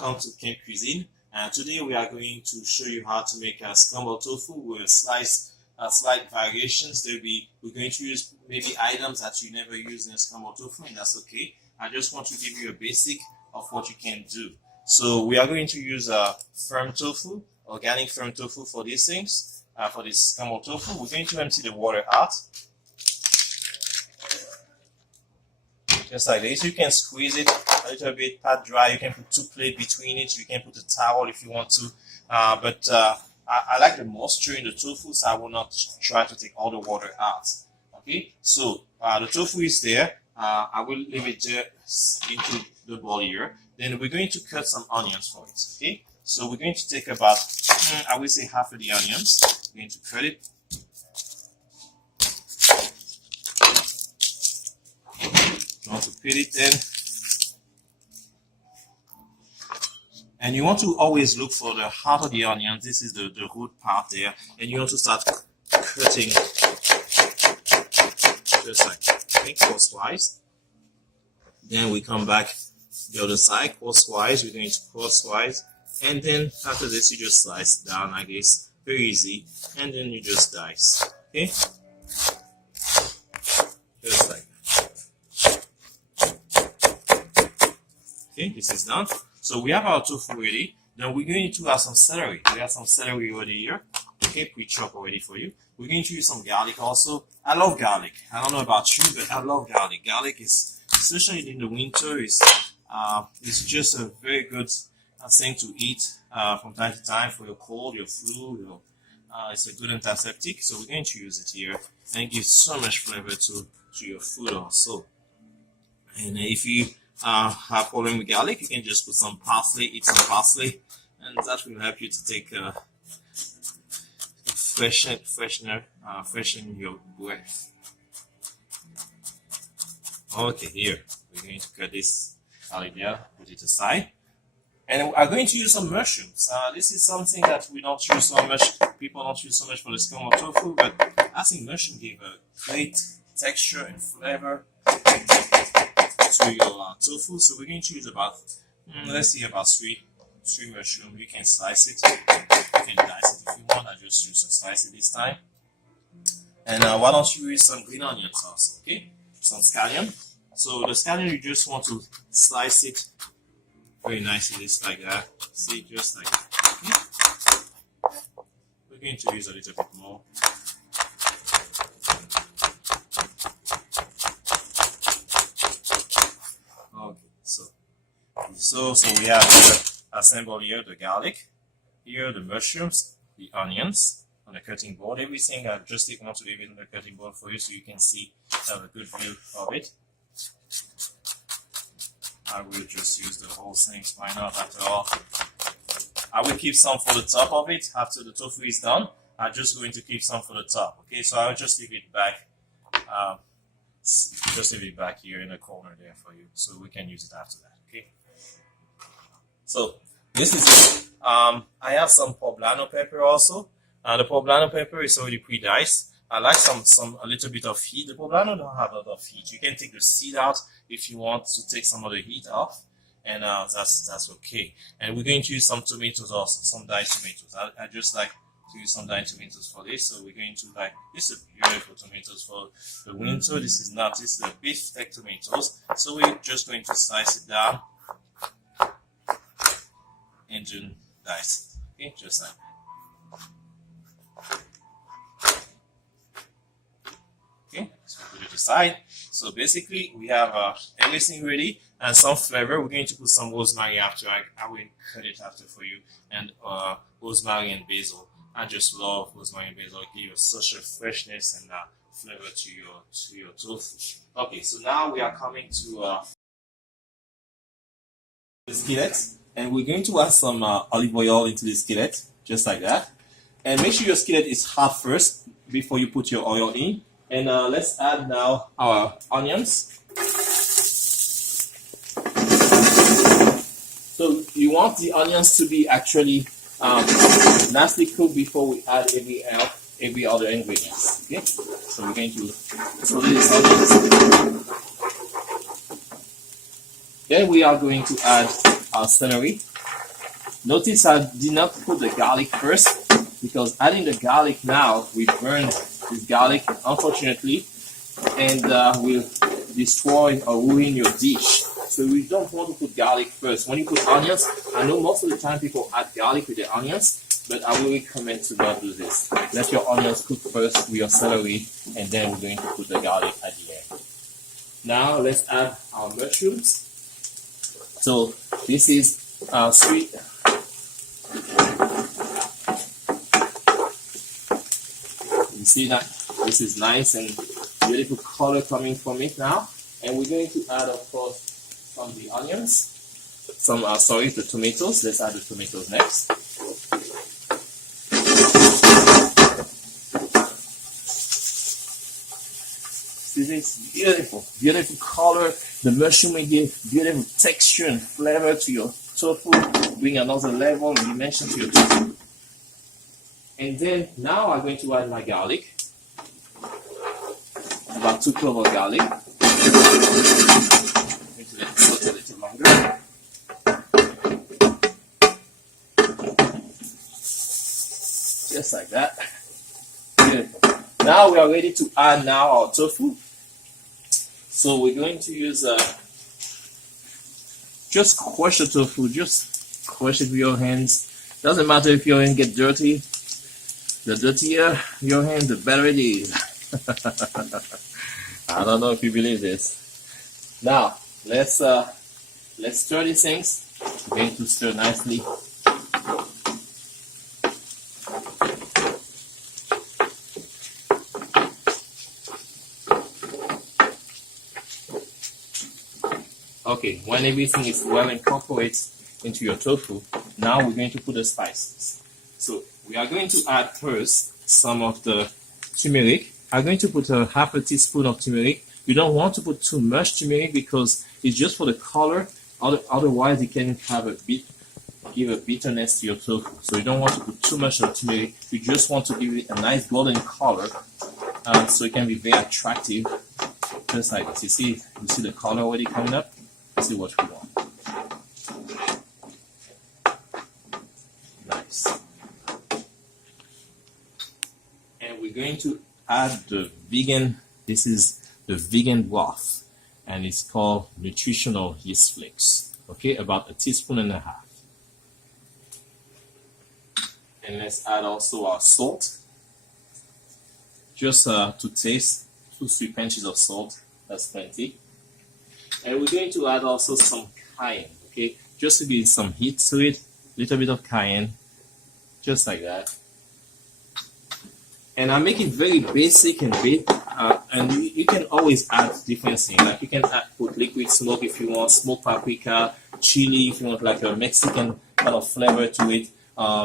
welcome to Camp Cuisine. Today we are going to show you how to make a scrambled tofu with slight variations. We're going to use maybe items that you never use in a scrambled tofu, and that's okay. I just want to give you a basic of what you can do. So we are going to use firm tofu, organic firm tofu for these things, for this scrambled tofu. We're going to empty the water out. Just like this. You can squeeze it a little bit, pat dry. You can put 2 plates between it. You can put a towel if you want to. But I like the moisture in the tofu, so I will not try to take all the water out. Okay, so the tofu is there. I will leave it there into the bowl here. Then we're going to cut some onions for it. Okay, so we're going to take about, I will say half of the onions. We're going to cut it. You want to put it in, and you want to always look for the heart of the onion. This is the root part there, and you want to start cutting just like crosswise. Then we come back the other side crosswise. We're going to crosswise, and then after this you just slice down like this, very easy, and then you just dice. Okay, just like. Okay, this is done. So we have our tofu ready. Then we're going to add some celery. We have some celery already here. Okay, pre-chopped already for you. We're going to use some garlic also. I love garlic. I don't know about you, but I love garlic. Garlic is, especially in the winter, it's just a very good thing to eat from time to time for your cold, your flu. It's a good antiseptic. So we're going to use it here, and it gives so much flavor to your food also. And if you have problem with garlic, you can just put some parsley, eat some parsley, and that will help you to take freshen your breath. Okay, here we're going to cut this garlic there, put it aside, and we are going to use some mushrooms. This is something that we don't use so much. People don't use so much for the scrambled tofu, but I think mushroom give a great texture and flavor to your tofu. So we're going to use about, let's see, about three mushrooms. You can slice it, you can dice it if you want. I just use a slice it this time. And why don't you use some green onions also, okay? Some scallion. So the scallion, you just want to slice it very nicely, just like that. See, just like that. Okay? We're going to use a little bit more. So we have assembled here the garlic, here the mushrooms, the onions on the cutting board. Everything I just want to leave it on the cutting board for you so you can see, have a good view of it. I will just use the whole thing, why not, after all. I will keep some for the top of it. After the tofu is done, I'm just going to keep some for the top. Okay, so I'll just leave it back. Just leave it back here in the corner there for you, so we can use it after that. Okay. So this is it. I have some Poblano pepper also. The Poblano pepper is already pre-diced. I like a little bit of heat. The Poblano don't have a lot of heat. You can take the seed out if you want to take some of the heat off, and that's okay. And we're going to use some tomatoes also, some diced tomatoes. I just like to use some diced tomatoes for this. So we're going to this is beautiful tomatoes for the winter. This is the beef steak tomatoes. So we're just going to slice it down and then dice it. Okay, just like that. Okay, so put it aside. So basically we have everything ready and some flavor. We're going to put some rosemary after. I will cut it after for you, and rosemary and basil. I just love rosemary and basil. It gives such a freshness and flavor to your tofu. Okay, so now we are coming to the skillet, and we're going to add some olive oil into the skillet, just like that. And make sure your skillet is hot first before you put your oil in. And let's add now our onions. So you want the onions to be actually nicely cooked before we add every other ingredients. Okay, so we're going to throw these onions. Then we are going to add our celery. Notice I did not put the garlic first because adding the garlic now we burn this garlic unfortunately and will destroy or ruin your dish. So we don't want to put garlic first. When you put onions, I know most of the time people add garlic with the onions, but I will recommend to not do this. Let your onions cook first with your celery, and then we're going to put the garlic at the end. Now let's add our mushrooms. So this is sweet. You see that? This is nice and beautiful color coming from it now. And we're going to add, of course, some of the onions. The tomatoes. Let's add the tomatoes next. This is beautiful, beautiful color. The mushroom will give beautiful texture and flavor to your tofu. Bring another level and dimension to your tofu. And then now I'm going to add my garlic. About 2 cloves of garlic. I'm going to let it saute a little longer. Just like that. Beautiful. Now we are ready to add now our tofu. So we're going to use just crush the tofu. Just crush it with your hands. Doesn't matter if your hand get dirty. The dirtier your hand, the better it is. I don't know if you believe this. Now let's stir these things. We're going to stir nicely. Okay, when everything is well incorporated into your tofu, now we're going to put the spices. So we are going to add first some of the turmeric. I'm going to put a half a teaspoon of turmeric. You don't want to put too much turmeric because it's just for the color. Otherwise, it can have give a bitterness to your tofu. So you don't want to put too much of turmeric. You just want to give it a nice golden color, so it can be very attractive. Just like this. You see the color already coming up. Let's see what we want. Nice. And we're going to add the vegan. This is the vegan broth, and it's called Nutritional Yeast Flakes. Okay, about 1.5 teaspoons. And let's add also our salt. Just to taste, 2 sweet pinches of salt. That's plenty. And we're going to add also some cayenne. Okay, just to give some heat to it. Little bit of cayenne, just like that. And I make it very basic and you can always add different things. Like you can put liquid smoke if you want, smoked paprika, chili if you want like a Mexican kind of flavor to it.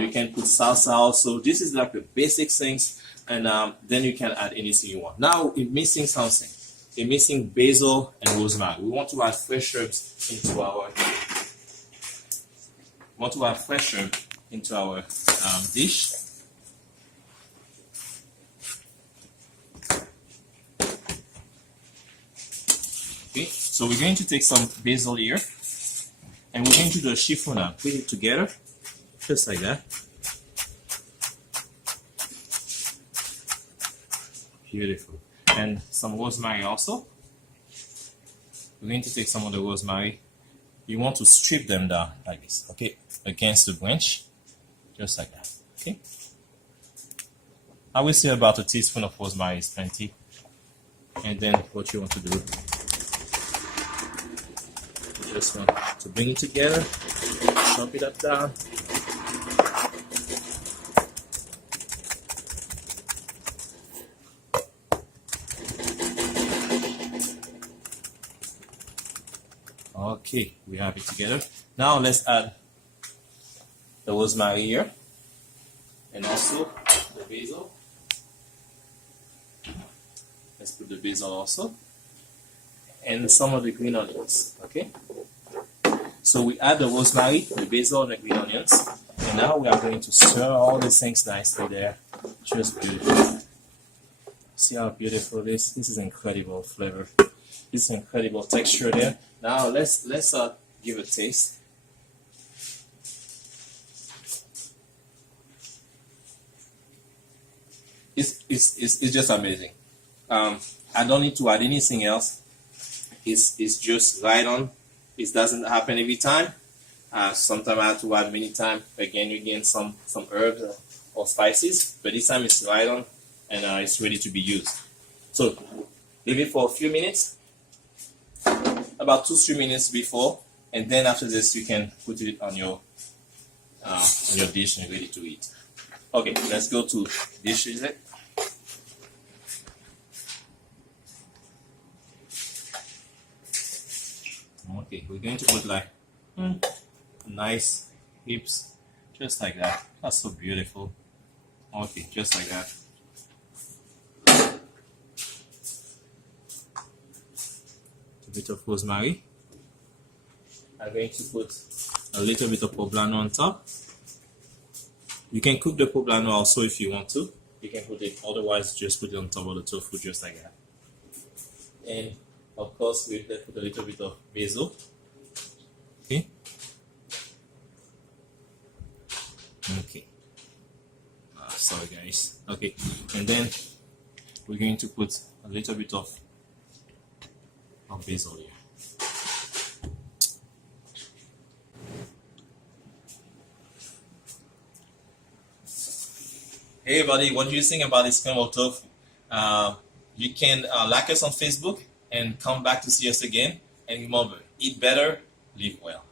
You can put salsa also. This is like the basic things, and then you can add anything you want. Now we're missing something. We're missing basil and rosemary. We want to add fresh herbs into our dish. Okay, so we're going to take some basil here, and we're going to do a chiffonade. Put it together, just like that. Beautiful. And some rosemary also. We're going to take some of the rosemary. You want to strip them down like this, okay, against the branch, just like that. Okay. I will say about 1 teaspoon of rosemary is plenty. And then what you want to do, you just want to bring it together, chop it up down. Okay, we have it together. Now let's add the rosemary here, and also the basil. Let's put the basil also, and some of the green onions. Okay, so we add the rosemary, the basil, and the green onions, and now we are going to stir all these things nicely there. Just beautiful. See how beautiful it is? This is incredible flavor. This is incredible texture there. Now let's give a taste. It's just amazing. I don't need to add anything else. It's just right on. It doesn't happen every time. Sometimes I have to add many times. Again, some herbs or spices, but this time it's right on, and it's ready to be used. So leave it for a few minutes, about 2-3 minutes before, and then after this you can put it on your dish and ready to eat. Okay, let's go to dishes it. Okay, we're going to put like nice hips, just like that. That's so beautiful. Okay, just like that. A bit of rosemary. I'm going to put a little bit of poblano on top. You can cook the poblano also if you want to. You can put it, otherwise just put it on top of the tofu just like that. And of course, we put a little bit of basil. Okay. Okay. Sorry guys. Okay. And then we're going to put a little bit of basil here. Hey everybody, what do you think about this scrambled tofu? You can like us on Facebook and come back to see us again. And remember, eat better, live well.